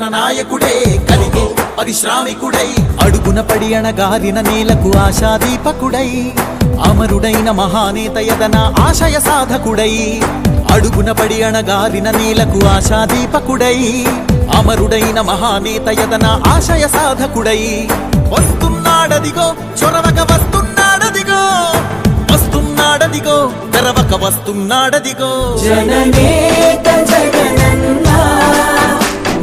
జననాయకుడే కలిగే పరిశ్రామికుడై అడుగున పడి అణగారిన నేలకు ఆశాదీపకుడై అమరుడైన మహానేత యదన ఆశయ సాధకుడై అడుగున పడి అణగారిన నేలకు ఆశాదీపకుడై అమరుడైన మహానేత యదన ఆశయ సాధకుడై వస్తున్నాడదిగో చొరవక వస్తున్నాడదిగో వస్తున్నాడదిగో తెరవక వస్తున్నాడదిగో జననేత జగనన్నా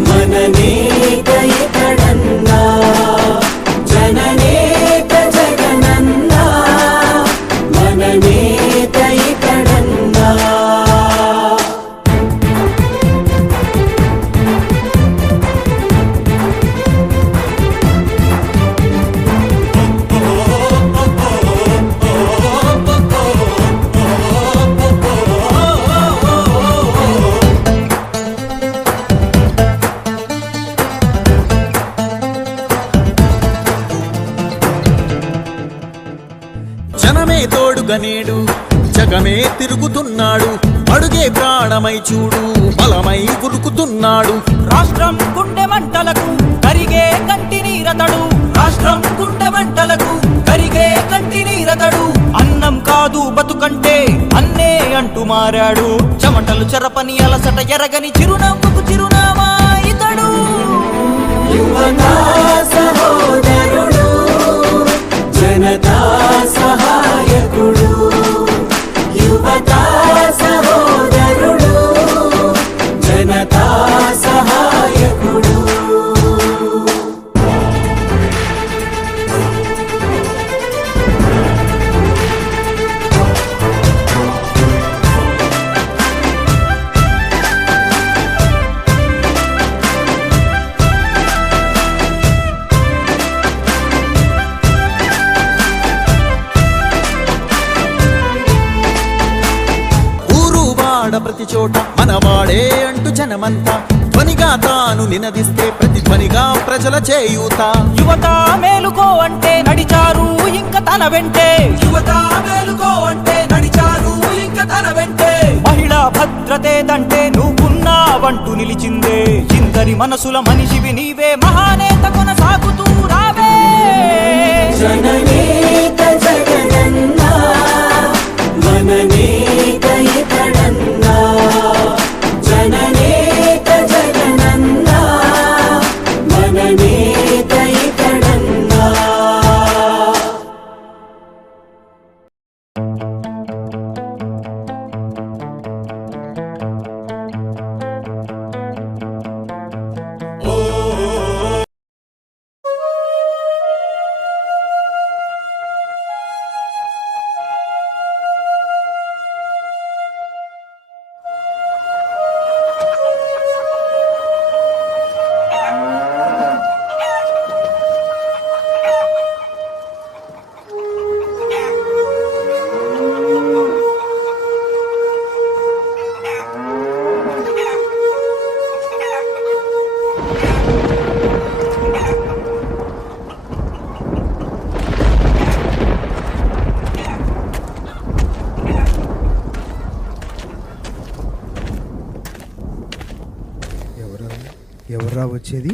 మననేత ఇతడన్నా జననేత జగనన్నా మననేత ఇతడన్నా జనమే తోడుగనేడు జగమే తిరుగుతున్నాడు అడుగే ప్రాణమై చూడు బలమై ఉరుకుతున్నాడు రాష్ట్రం గుండె మంటలకు కరిగే కంటి నీరతడు రాష్ట్రం గుండె మంటలకు కరిగే కంటి నీరతడు అన్నం కాదు బతుకంటే అన్నే అంటూ మారాడు చెమటలు చెరపని అలసట ఎరగని చిరునవ్వుకు చిరునామా ఇతడు యువతా సహోదరుడు జనతా సహాయకుడు యువతా సహోదరుడు జనతా సహాయకుడు ప్రతి చోట మనవాడే అంటూ జనమంతా ధ్వనిగా తాను నినదిస్తే ప్రతి ధ్వనిగా ప్రజల చేయూత యువత మేలుకో అంటే నడిచారు ఇంక తన వెంటే యువత మేలుకో అంటే నడిచారు ఇంక తన వెంటే మహిళా భద్రతేదంటే నువ్వున్నావంటూ నిలిచిందే ఇందరి మనసుల మనిషివి నీవే మహానేత కొనసాగుతూ రావే జననేత జగనన్నా మననేత ఇతడన్నా జననేత జగనన్నా మననేత ఇతడన్నా ఎవర్రా వచ్చేది?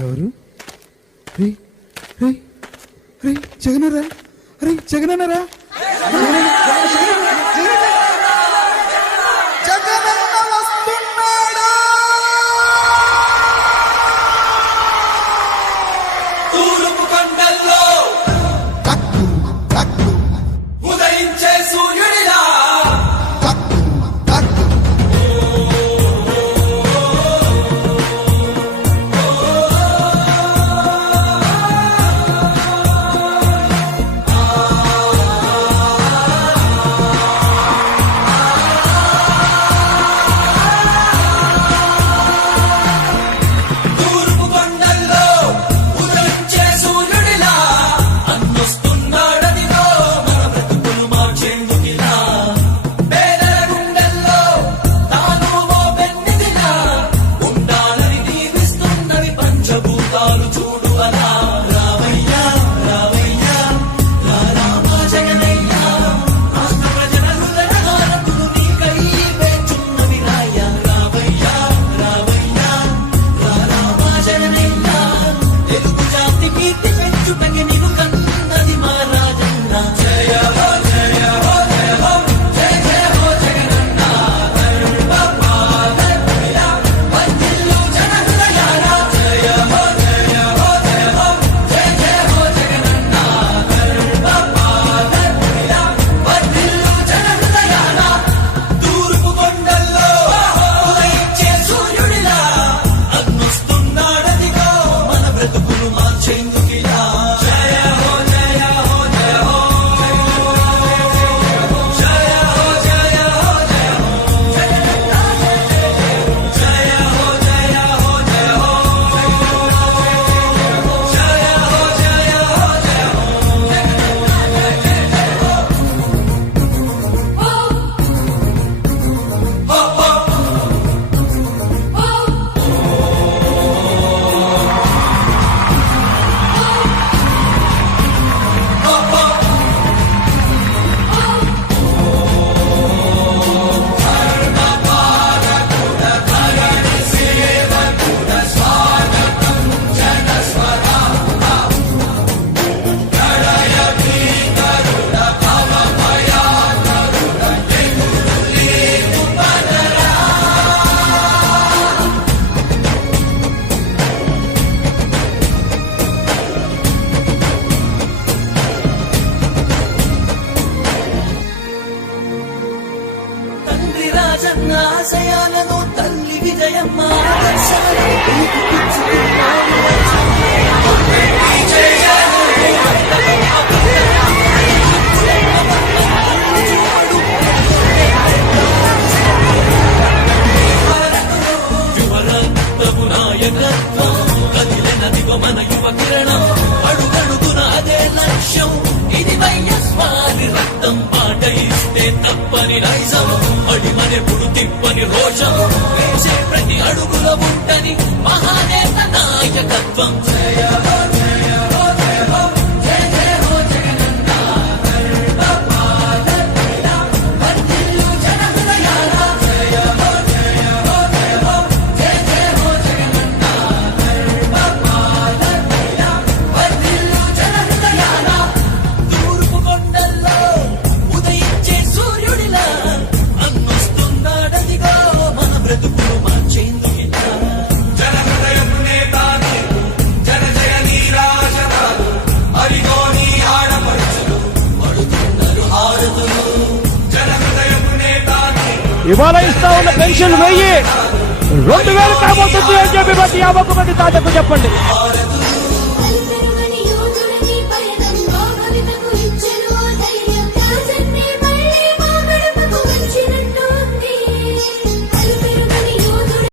ఎవరు? రే రే రే జగనరా, రే జగనరా, ఉంటే తప్పని నైజం అడిమనెప్పుడు తిప్పని రోషం వేసే ప్రతి అడుగుల ఉంటని మహానేత నాయకత్వం జయ హో జయ హో జయ హో జయ జయ హో జగనన్న సర్వపాలకుడా వర్ధిల్లు జన హృదయాల జయ హో జయ హో జయ హో జయ జయ హో జగనన్న సర్వపాలకుడా వర్ధిల్లు జన హృదయాల తూర్పు కొండల్లో ఉదయించే సూర్యుడిలా అన్నొస్తున్నాడదిగో మన బ్రతుకులు మార్చేందుకిలా జన హృదయపు నేత నీవు జన జయ నీరాజనాలు అరిగో నీ ఆడపడుచులు పడుతున్నారు హారతులు జన హృదయపు నేత నీవు ఇవాళ ఇస్తా ఉన్న పెన్షన్ 1000 2000 కాబోతుంది అని చెప్పి ప్రతి 50 మంది తాతకు చెప్పండి.